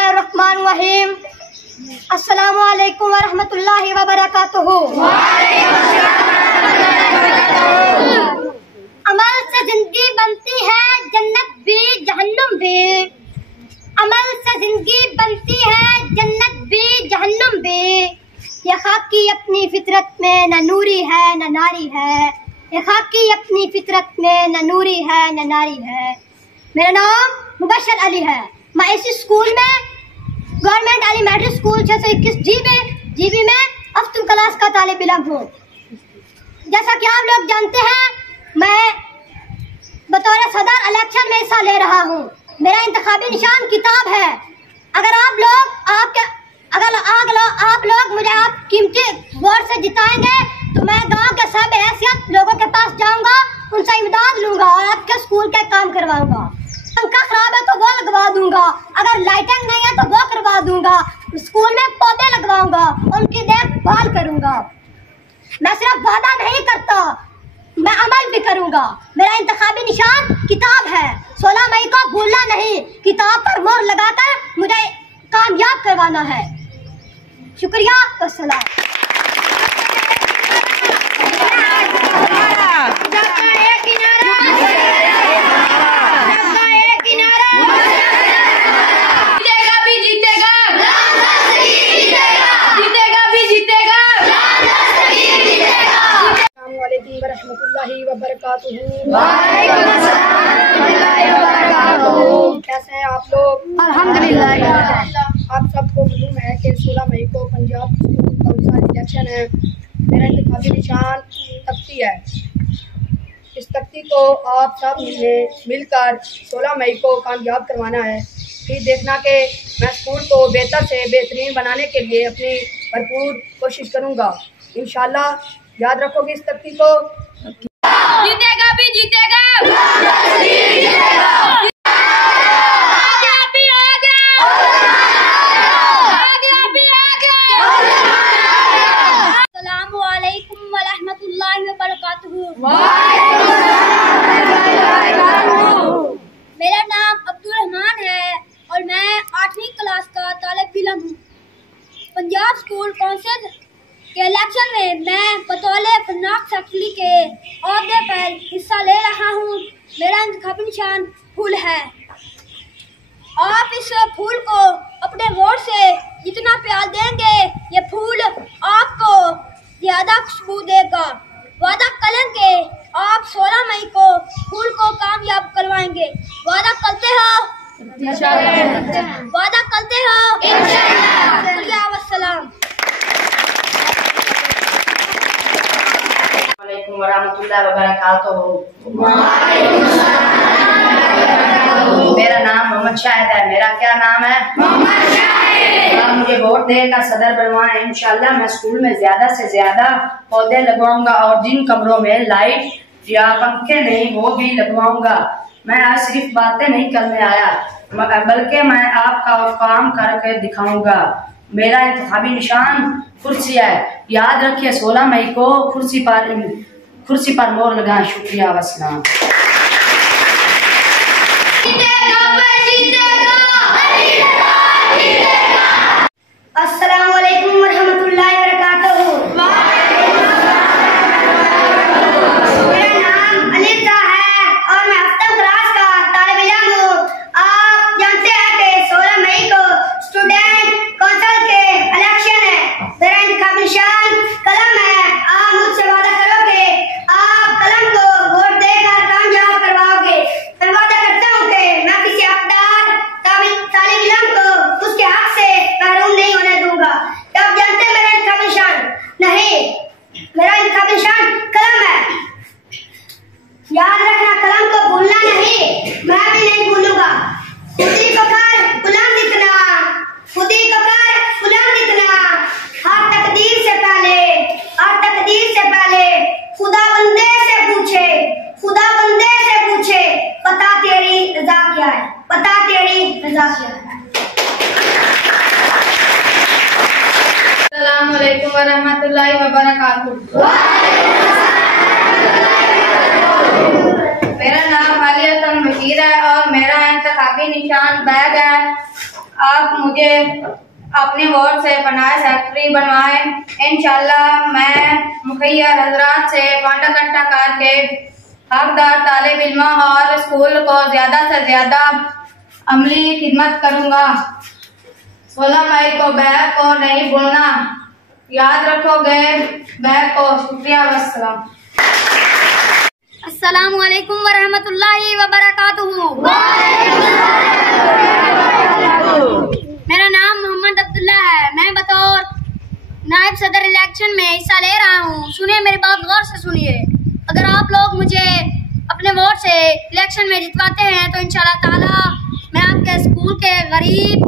बिस्मिल्लाहिर्रहमानिर्रहीम। अस्सलामु अलैकुम वरहमतुल्लाहि वबरकातुहू। अमल से जिंदगी बनती है, जन्नत भी जहन्नुम भी। अमल से जिंदगी बनती है, जन्नत भी जहन्नुम भी। ये खाकी अपनी फितरत में न नूरी है न नारी है। ये खाकी अपनी फितरत में न नूरी है न नारी है। मेरा नाम मुबशर अली है। मैं इसी स्कूल में गवर्नमेंट एलिमेंट्री स्कूल 621 जीबी में अफ्तुल क्लास का तालिब इल्म हूँ। जैसा कि आप लोग जानते हैं, मैं बतौर सदर इलेक्शन में हिस्सा ले रहा हूँ। मेरा इंतखाबी निशान किताब है। अगर आप लोग मुझे आप कीमती वोट से जिताएंगे तो मैं गांव के सब हैसियत लोगों के पास जाऊंगा, उनसे इमदाद लूंगा और आपके स्कूल के काम करवाऊंगा। पंखा खराब है तो वो लगवा दूंगा, अगर लाइटिंग नहीं है तो वो करवा दूंगा। स्कूल में पौधे लगवाऊंगा, उनकी देखभाल करूंगा। मैं सिर्फ वादा नहीं करता, मैं अमल भी करूंगा। मेरा इंतखाबी निशान किताब है। 16 मई को भूलना नहीं, किताब पर मोहर लगाकर मुझे कामयाब करवाना है। शुक्रिया, अस्सलाम। कैसे हैं आप लोग? अल्हम्दुलिल्लाह। आप सबको मालूम है कि 16 मई को पंजाब स्कूल काउंसिल इलेक्शन है। मेरा इंतखाबी निशान तख्ती है। इस तख्ती को आप सब ने मिलकर 16 मई को कामयाब करवाना है। फिर देखना कि मैं स्कूल को बेहतर से बेहतरीन बनाने के लिए अपनी भरपूर कोशिश करूँगा। इंशाल्लाह याद रखोगे इस तख्ती को। जीतेगा भी जीतेगा। अस्सलामु अलैकुम वरहमतुल्लाहि वबरकातुहू। मेरा नाम अब्दुल रहमान है और मैं 8वीं क्लास का तालिब इल्म हूँ। पंजाब स्कूल काउंसिल के इलेक्शन में मैं बतौर फरनाक सेक्रेटरी के ओहदे पर हिस्सा ले रहा हूँ। मेरा इंतखाबी निशान फूल है। आप इस फूल को अपने वोट से जितना प्यार देंगे, ये फूल आपको ज्यादा खुशबू देगा। वादा करेंगे आप 16 मई को फूल को कामयाब करवाएंगे। वादा करते हो? वादा करते हो? शुक्रिया, वस्सलाम। वरहमतुल्लाहि वबरकातुहू। मेरा नाम मोहम्मद शाहिद है। मेरा क्या नाम है? मोहम्मद शाहिद। आप मुझे वोट देकर सदर बनवाएं। इंशाल्लाह मैं स्कूल में ज्यादा से ज्यादा पौधे लगवाऊंगा और जिन कमरों में लाइट या पंखे नहीं वो भी लगवाऊंगा। मैं आज सिर्फ बातें नहीं करने आया, बल्कि मैं आपका काम करके दिखाऊंगा। मेरा इंतखाबी निशान कुर्सी है। याद रखिए 16 मई को कुर्सी पर मोहर लगाएं। शुक्रिया, वस्सलाम। अस्सलामु अलैकुम वरहमतुल्लाहि वबरकातुहू। मेरा नाम अनीता है और मैं अफ्तुल क्लास का तालिब इल्म हूँ। आप जानते हैं कि 16 मई को स्टूडेंट काउंसिल के इलेक्शन है। मेरा इंतखाबी निशान कलम है। आप मुझसे वादा करो कि आप कलम को वोट देकर कामयाब करवाओगे। मैं वादा करता हूँ कि मैं किसी हकदार तालिब इल्म को उसके हक से महरूम नहीं होने दूंगा। आप जानते हैं मेरा इंतखाबी निशान नहीं, मेरा इंतखाबी निशान कलम है। याद रखना, कलम को भूलना नहीं, मैं भी नहीं भूलूंगा। खुदी को कर गुलाम जितना, खुदी को कर गुलाम जितना। हर तकदीर से पहले खुदा बंदे से पूछे, बता तेरी रजा क्या है, बता तेरी रजा क्या है। अस्सलामु अलैकुम वरहमतुल्लाहि वबरकातुहू। मेरा नाम अली हसन बशीर है और मेरा इंतखाबी निशान बैग है। आप मुझे अपने वोट से पंचायत सेक्रेटरी बनवाएं। इंशाल्लाह मैं मुखिया हजरात से फंड इकट्ठा करके हकदार तालिब इल्मों और स्कूल को ज्यादा से ज्यादा अमली खिदमत करूंगा। 16 मई को बैग को नहीं भूलना, याद रखोगे बैग को। शुक्रिया, वस्सलाम। अस्सलामु अलैकुम वरहमतुल्लाहि वबरकातुहू। मेरा नाम मोहम्मद अब्दुल्ला है। मैं बतौर नायब सदर इलेक्शन में हिस्सा ले रहा हूँ। सुनिए, मेरी बात गौर से सुनिए। अगर आप लोग मुझे अपने वोट से इलेक्शन में जितवाते हैं तो इंशाल्लाह ताला मैं आपके स्कूल के गरीब,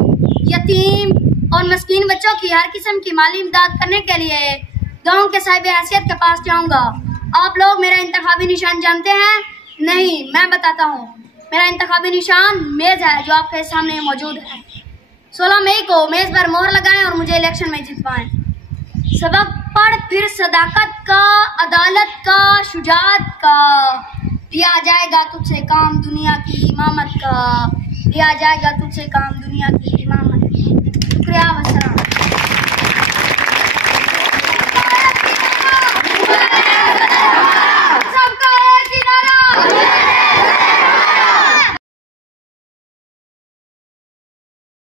यतीम और मस्कीन बच्चों की हर किस्म की माली इमदाद करने के लिए गांव के साहिब हैसियत के पास जाऊंगा। आप लोग मेरा इंतखाबी निशान जानते हैं? नहीं, मैं बताता हूँ। मेरा इंतखाबी निशान मेज है जो आपके सामने मौजूद है। 16 मई को मेज पर मोहर लगाएं और मुझे इलेक्शन में जितवाएं। सबक पढ़ फिर सदाकत का, अदालत का, शुजाअत का, लिया जाएगा तुझसे काम दुनिया की इमामत का, लिया जाएगा तुझसे काम दुनिया की